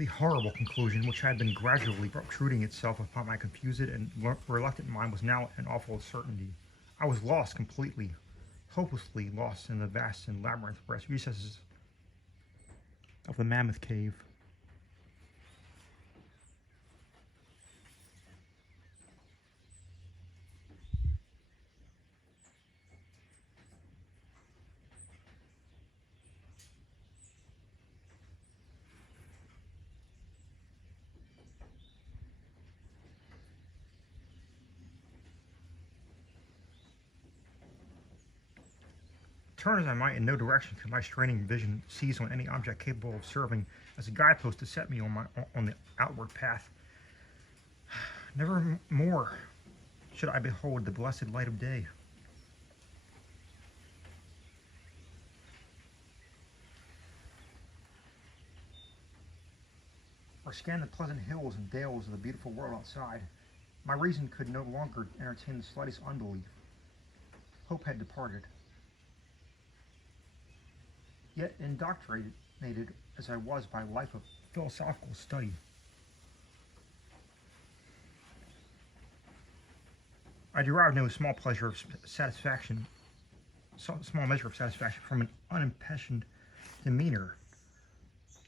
The horrible conclusion, which had been gradually obtruding itself upon my confused and reluctant mind, was now an awful certainty. I was lost completely, hopelessly lost in the vast and labyrinthine recesses of the Mammoth Cave. Turn as I might, in no direction could my straining vision seize on any object capable of serving as a guidepost to set me on the outward path. Never more should I behold the blessed light of day. Or scan the pleasant hills and dales of the beautiful world outside. My reason could no longer entertain the slightest unbelief. Hope had departed. Yet indoctrinated as I was by a life of philosophical study, I derived no small measure of satisfaction from an unimpassioned demeanor.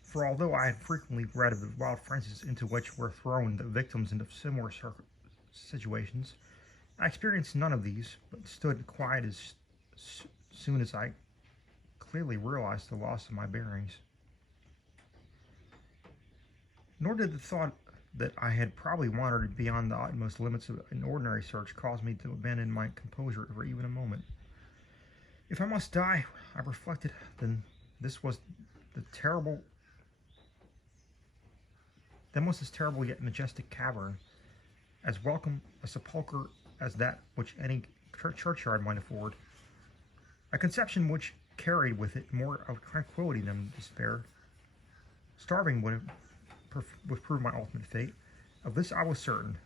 For although I had frequently read of the wild frenzies into which were thrown the victims of similar situations, I experienced none of these, but stood quiet as soon as I clearly realized the loss of my bearings. Nor did the thought that I had probably wandered beyond the utmost limits of an ordinary search cause me to abandon my composure for even a moment. If I must die, I reflected, then this was this terrible yet majestic cavern, as welcome a sepulchre as that which any churchyard might afford. A conception which carried with it more of tranquility than despair. Starving would prove my ultimate fate. Of this I was certain.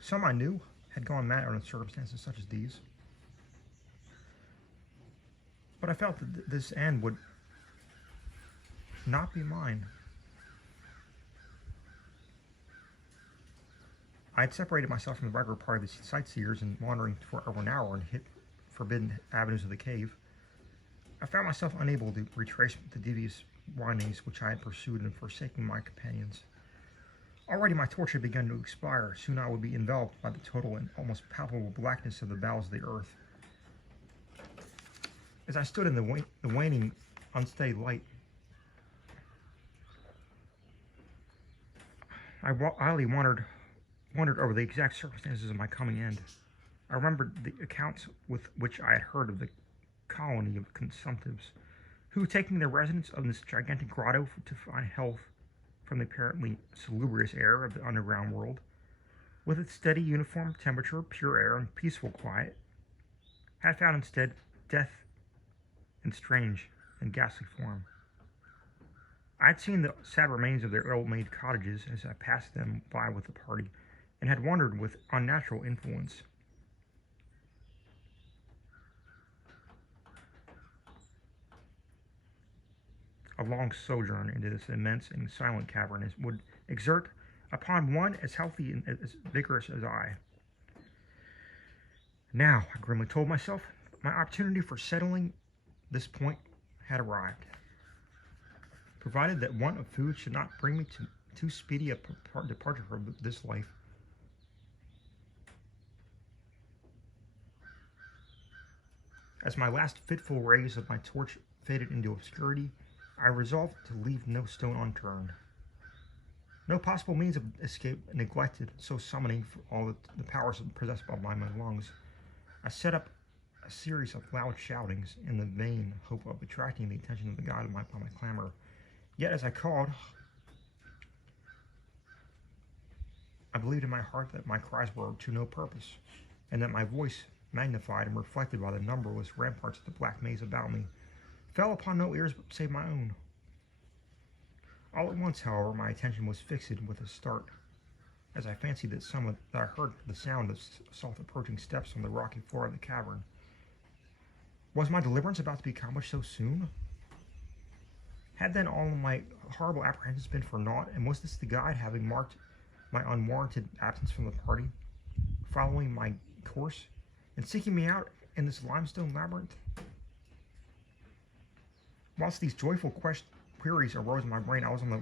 Some I knew had gone mad under circumstances such as these. But I felt that this end would not be mine. I had separated myself from the regular part of the sightseers and wandering for over an hour in forbidden avenues of the cave. I found myself unable to retrace the devious windings which I had pursued in forsaking my companions. Already my torch had begun to expire. Soon I would be enveloped by the total and almost palpable blackness of the bowels of the earth. As I stood in the waning, unsteady light, I idly wondered over the exact circumstances of my coming end. I remembered the accounts with which I had heard of the colony of consumptives, who, taking their residence in this gigantic grotto to find health from the apparently salubrious air of the underground world, with its steady uniform temperature, pure air, and peaceful quiet, had found instead death in strange and ghastly form. I had seen the sad remains of their ill-made cottages as I passed them by with the party, and had wondered with unnatural influence a long sojourn into this immense and silent cavern would exert upon one as healthy and as vigorous as I. Now, I grimly told myself, my opportunity for settling this point had arrived. Provided that want of food should not bring me to too speedy a departure from this life. As my last fitful rays of my torch faded into obscurity, I resolved to leave no stone unturned. No possible means of escape neglected, so summoning for all the powers possessed by my lungs, I set up a series of loud shoutings in the vain hope of attracting the attention of the god by my clamor. Yet as I called, I believed in my heart that my cries were to no purpose, and that my voice, magnified and reflected by the numberless ramparts of the black maze about me, fell upon no ears save my own. All at once, however, my attention was fixed with a start, as I fancied that I heard the sound of soft approaching steps on the rocky floor of the cavern. Was my deliverance about to be accomplished so soon? Had then all of my horrible apprehensions been for naught, and was this the guide having marked my unwarranted absence from the party, following my course, and seeking me out in this limestone labyrinth? Whilst these joyful queries arose in my brain, I was on the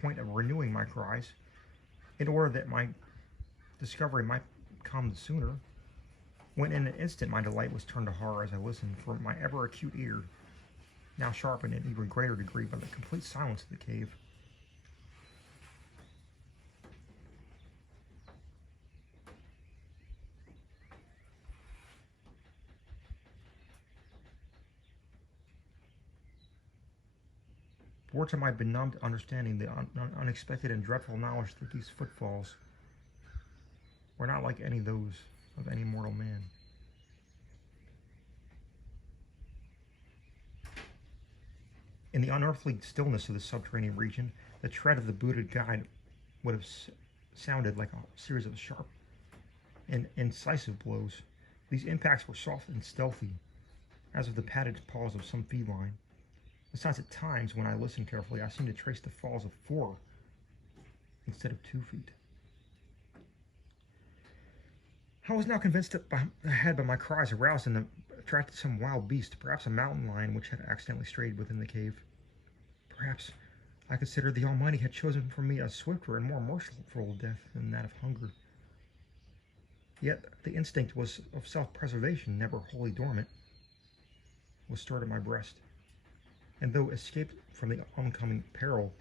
point of renewing my cries, in order that my discovery might come the sooner, when in an instant my delight was turned to horror as I listened, for my ever acute ear, now sharpened in even greater degree by the complete silence of the cave. Bore to my benumbed understanding the unexpected and dreadful knowledge that these footfalls were not like any those of any mortal man. In the unearthly stillness of the subterranean region, the tread of the booted guide would have sounded like a series of sharp and incisive blows. These impacts were soft and stealthy, as of the padded paws of some feline. Besides, at times, when I listened carefully, I seemed to trace the falls of 4 instead of 2 feet. I was now convinced that I had by my cries aroused and attracted some wild beast, perhaps a mountain lion which had accidentally strayed within the cave. Perhaps I considered the Almighty had chosen for me a swifter and more merciful death than that of hunger. Yet the instinct was of self-preservation, never wholly dormant, was stirred in my breast, and though escaped from the oncoming peril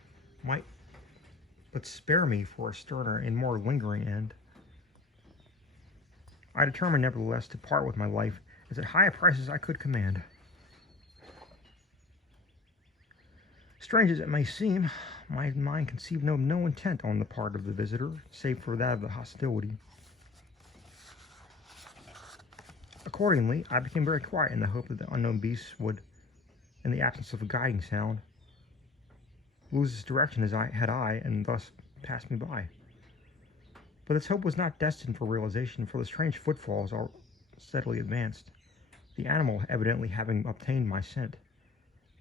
might but spare me for a sterner and more lingering end, I determined nevertheless to part with my life as at high a price as I could command. Strange as it may seem, my mind conceived no intent on the part of the visitor, save for that of the hostility. Accordingly, I became very quiet in the hope that the unknown beast would, in the absence of a guiding sound, lose its direction as I had, and thus pass me by. But this hope was not destined for realization, for the strange footfalls all steadily advanced, the animal evidently having obtained my scent,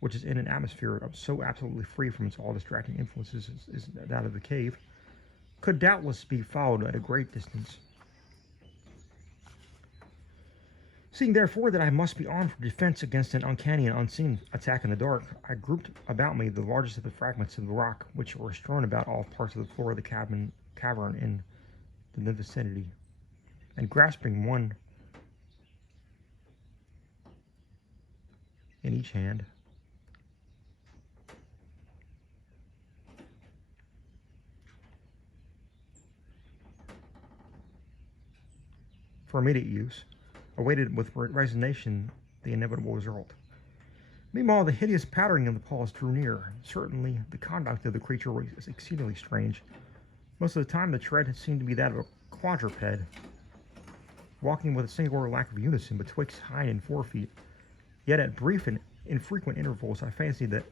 which is in an atmosphere so absolutely free from its all distracting influences as that of the cave, could doubtless be followed at a great distance. Seeing therefore that I must be armed for defense against an uncanny and unseen attack in the dark, I grouped about me the largest of the fragments of the rock which were strewn about all parts of the floor of the cavern in the vicinity, and grasping one in each hand, for immediate use, awaited with resignation the inevitable result. Meanwhile, the hideous pattering of the paws drew near. Certainly, the conduct of the creature was exceedingly strange. Most of the time, the tread seemed to be that of a quadruped, walking with a singular lack of unison betwixt hind and forefeet. Yet at brief and infrequent intervals, I fancied that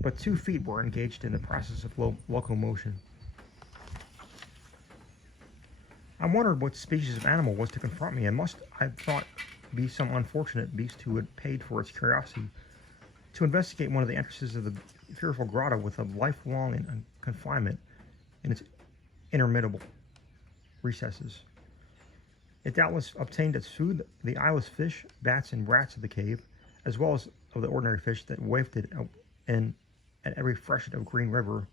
but 2 feet were engaged in the process of locomotion. I wondered what species of animal was to confront me, and must, I thought, be some unfortunate beast who had paid for its curiosity to investigate one of the entrances of the fearful grotto with a lifelong confinement in its interminable recesses. It doubtless obtained its food, the eyeless fish, bats, and rats of the cave, as well as of the ordinary fish that wafted in at every freshet of green river,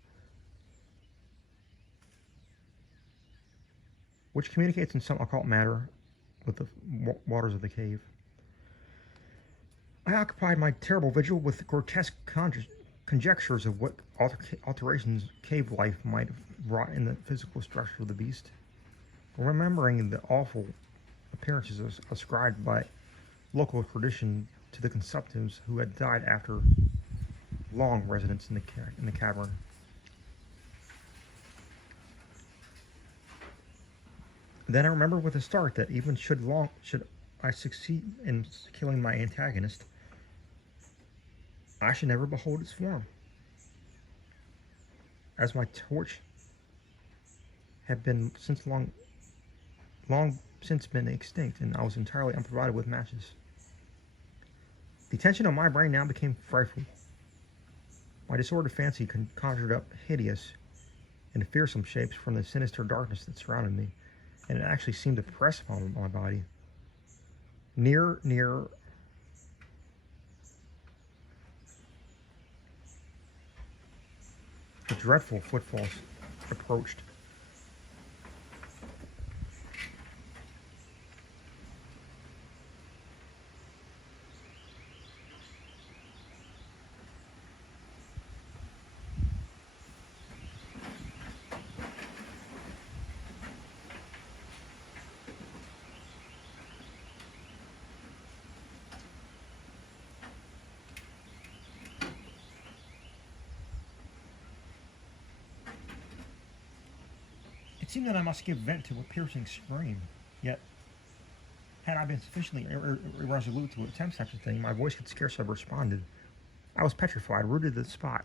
which communicates in some occult manner with the waters of the cave. I occupied my terrible vigil with grotesque conjectures of what alterations cave life might have wrought in the physical structure of the beast, remembering the awful appearances ascribed by local tradition to the consumptives who had died after long residence in the cavern. Then I remember with a start that even should I succeed in killing my antagonist, I should never behold its form, as my torch had been long since been extinct, and I was entirely unprovided with matches. The tension of my brain now became frightful. My disordered fancy conjured up hideous and fearsome shapes from the sinister darkness that surrounded me, and it actually seemed to press upon my body. Nearer, nearer. The dreadful footfalls approached. It seemed that I must give vent to a piercing scream, yet, had I been sufficiently irresolute to attempt such a thing, my voice could scarce have responded. I was petrified, rooted to the spot.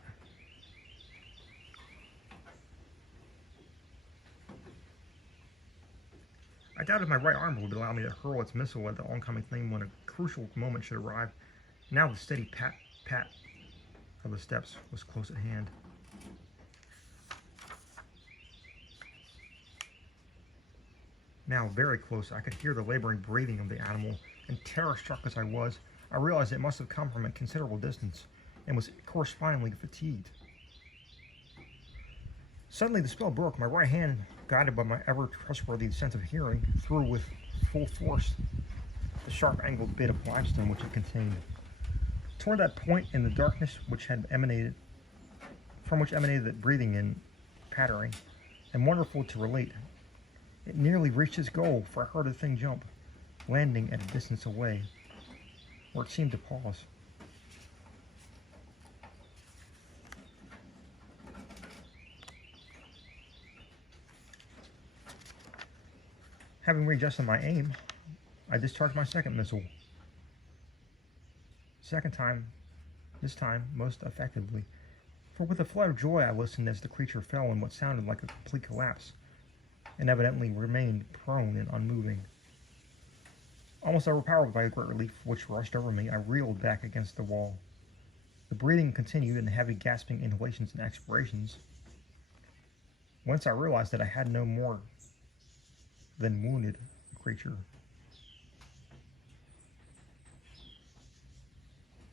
I doubted my right arm would allow me to hurl its missile at the oncoming thing when a crucial moment should arrive. Now the steady pat, pat of the steps was close at hand. Now very close, I could hear the laboring breathing of the animal, and terror-struck as I was, I realized it must have come from a considerable distance, and was correspondingly fatigued. Suddenly the spell broke. My right hand, guided by my ever-trustworthy sense of hearing, threw with full force the sharp-angled bit of limestone which it contained. Toward that point in the darkness from which emanated the breathing and pattering, and wonderful to relate, it nearly reached its goal, for I heard the thing jump, landing at a distance away, where it seemed to pause. Having readjusted my aim, I discharged my second missile. This time, most effectively, for with a flood of joy I listened as the creature fell in what sounded like a complete collapse, and evidently remained prone and unmoving. Almost overpowered by a great relief which rushed over me, I reeled back against the wall. The breathing continued in heavy gasping inhalations and expirations, whence I realized that I had no more than wounded the creature.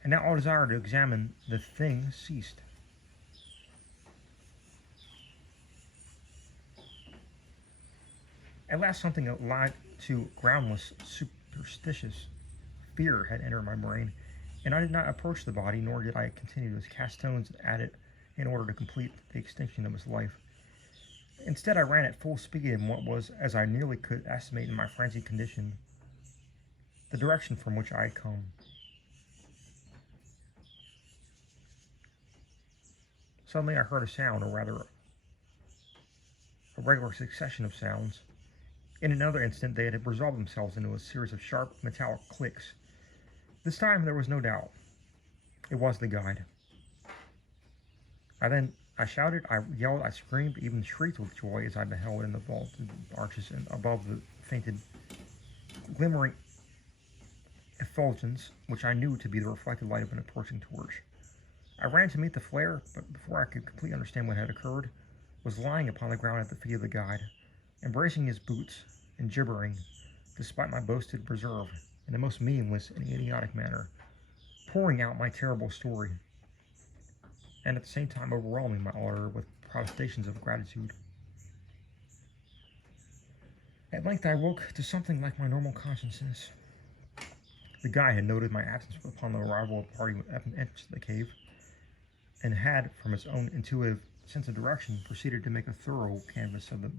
And now all desire to examine the thing ceased. At last something allied to groundless, superstitious fear had entered my brain, and I did not approach the body, nor did I continue to cast stones at it in order to complete the extinction of its life. Instead, I ran at full speed in what was, as I nearly could estimate in my frenzied condition, the direction from which I had come. Suddenly I heard a sound, or rather a regular succession of sounds. In another instant they had resolved themselves into a series of sharp metallic clicks. This time there was no doubt. It was the guide. I shouted, I yelled, I screamed, even shrieked with joy as I beheld in the vaulted arches and above the fainted, glimmering effulgence, which I knew to be the reflected light of an approaching torch. I ran to meet the flare, but before I could completely understand what had occurred, was lying upon the ground at the feet of the guide, embracing his boots and gibbering, despite my boasted reserve, in the most meaningless and idiotic manner, pouring out my terrible story, and at the same time overwhelming my auditor with protestations of gratitude. At length I woke to something like my normal consciousness. The guide had noted my absence upon the arrival of the party with entrance to the cave, and had, from his own intuitive sense of direction, proceeded to make a thorough canvass of the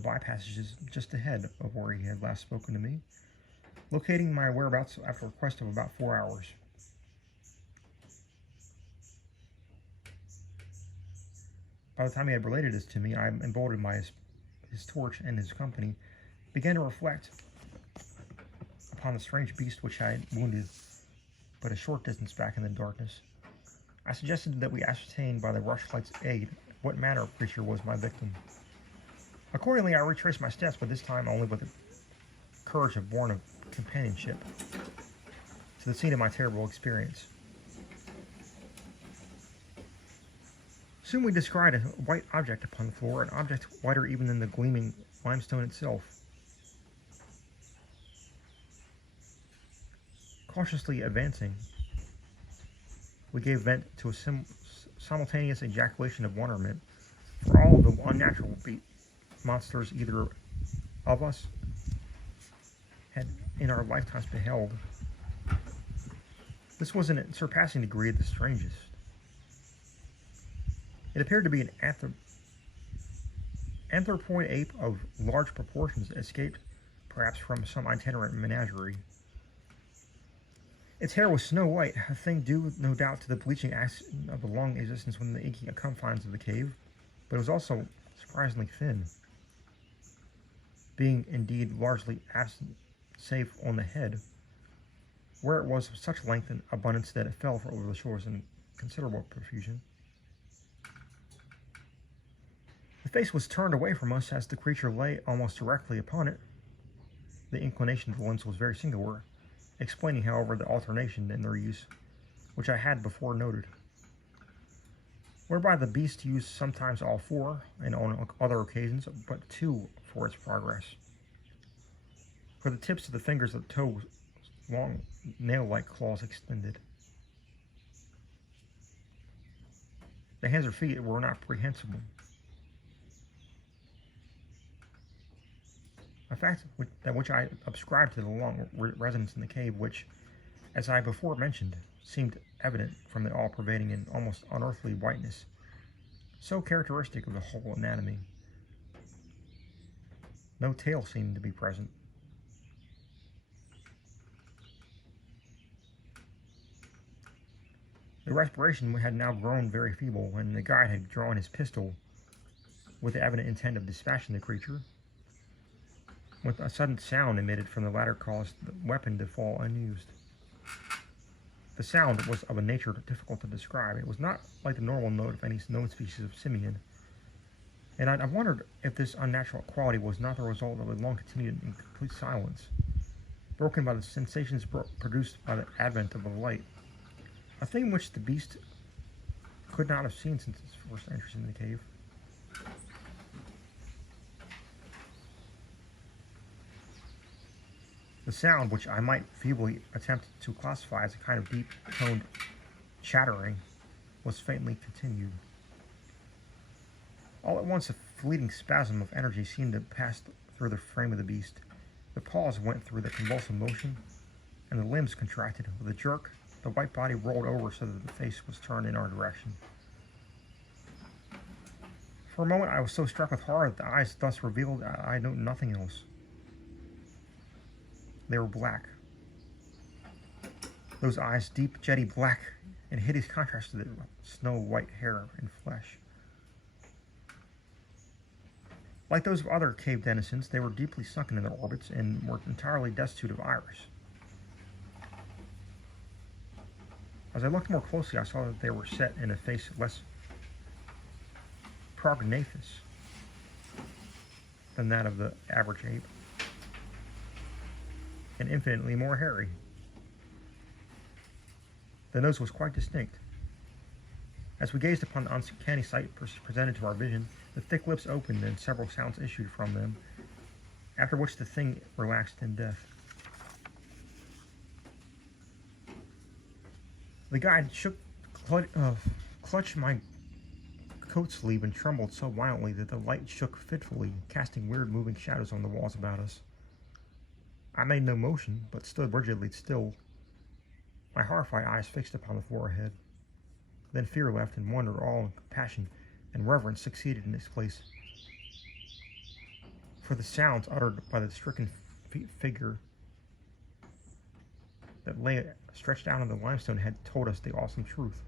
bypassages just ahead of where he had last spoken to me, locating my whereabouts after a quest of about 4 hours. By the time he had related this to me, I, emboldened by his torch and his company, began to reflect upon the strange beast which I had wounded but a short distance back in the darkness. I suggested that we ascertain by the rushlight's aid what manner of creature was my victim. Accordingly, I retraced my steps, but this time only with the courage born of companionship, to the scene of my terrible experience. Soon we descried a white object upon the floor, an object whiter even than the gleaming limestone itself. Cautiously advancing, we gave vent to a simultaneous ejaculation of wonderment, for all the unnatural monsters either of us had in our lifetimes beheld. This was in a surpassing degree the strangest. It appeared to be an anthropoid ape of large proportions, escaped perhaps from some itinerant menagerie. Its hair was snow white, a thing due no doubt to the bleaching action of the long existence within the inky confines of the cave, but it was also surprisingly thin, being indeed largely absent save on the head, where it was of such length and abundance that it fell over the shores in considerable profusion. The face was turned away from us as the creature lay almost directly upon it. The inclination of the lens was very singular, explaining, however, the alternation in their use, which I had before noted, whereby the beast used sometimes all four, and on other occasions but two for its progress. For the tips of the fingers of the toe, long nail-like claws extended. The hands or feet were not prehensible. A fact which I ascribed to the long residence in the cave, which, as I before mentioned, seemed evident from the all-pervading and almost unearthly whiteness, so characteristic of the whole anatomy. No tail seemed to be present. The respiration had now grown very feeble, and the guide had drawn his pistol with the evident intent of dispatching the creature. With a sudden sound emitted from the latter caused the weapon to fall unused. The sound was of a nature difficult to describe. It was not like the normal note of any known species of simian, and I wondered if this unnatural quality was not the result of a long continued and complete silence, broken by the sensations produced by the advent of the light, a thing which the beast could not have seen since its first entrance in the cave. The sound, which I might feebly attempt to classify as a kind of deep-toned chattering, was faintly continued. All at once a fleeting spasm of energy seemed to pass through the frame of the beast. The paws went through the convulsive motion, and the limbs contracted. With a jerk, the white body rolled over so that the face was turned in our direction. For a moment I was so struck with horror that the eyes thus revealed I knew nothing else. They were black. Those eyes, deep, jetty black, in hideous contrast to the snow-white hair and flesh. Like those of other cave denizens, they were deeply sunken in their orbits and were entirely destitute of iris. As I looked more closely, I saw that they were set in a face less prognathous than that of the average ape, and infinitely more hairy. The nose was quite distinct. As we gazed upon the uncanny sight presented to our vision, the thick lips opened and several sounds issued from them, after which the thing relaxed in death. The guide clutched my coat sleeve and trembled so violently that the light shook fitfully, casting weird moving shadows on the walls about us. I made no motion, but stood rigidly still, my horrified eyes fixed upon the floor ahead. Then fear left, and wonder, awe, and compassion, and reverence succeeded in its place. For the sounds uttered by the stricken figure that lay stretched out on the limestone had told us the awesome truth.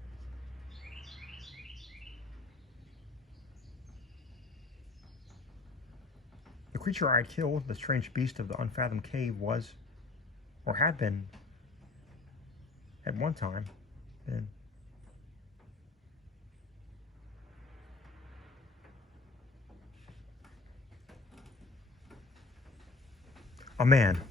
The creature I had killed, the strange beast of the unfathomed cave, was, or had been, at one time, been. A man.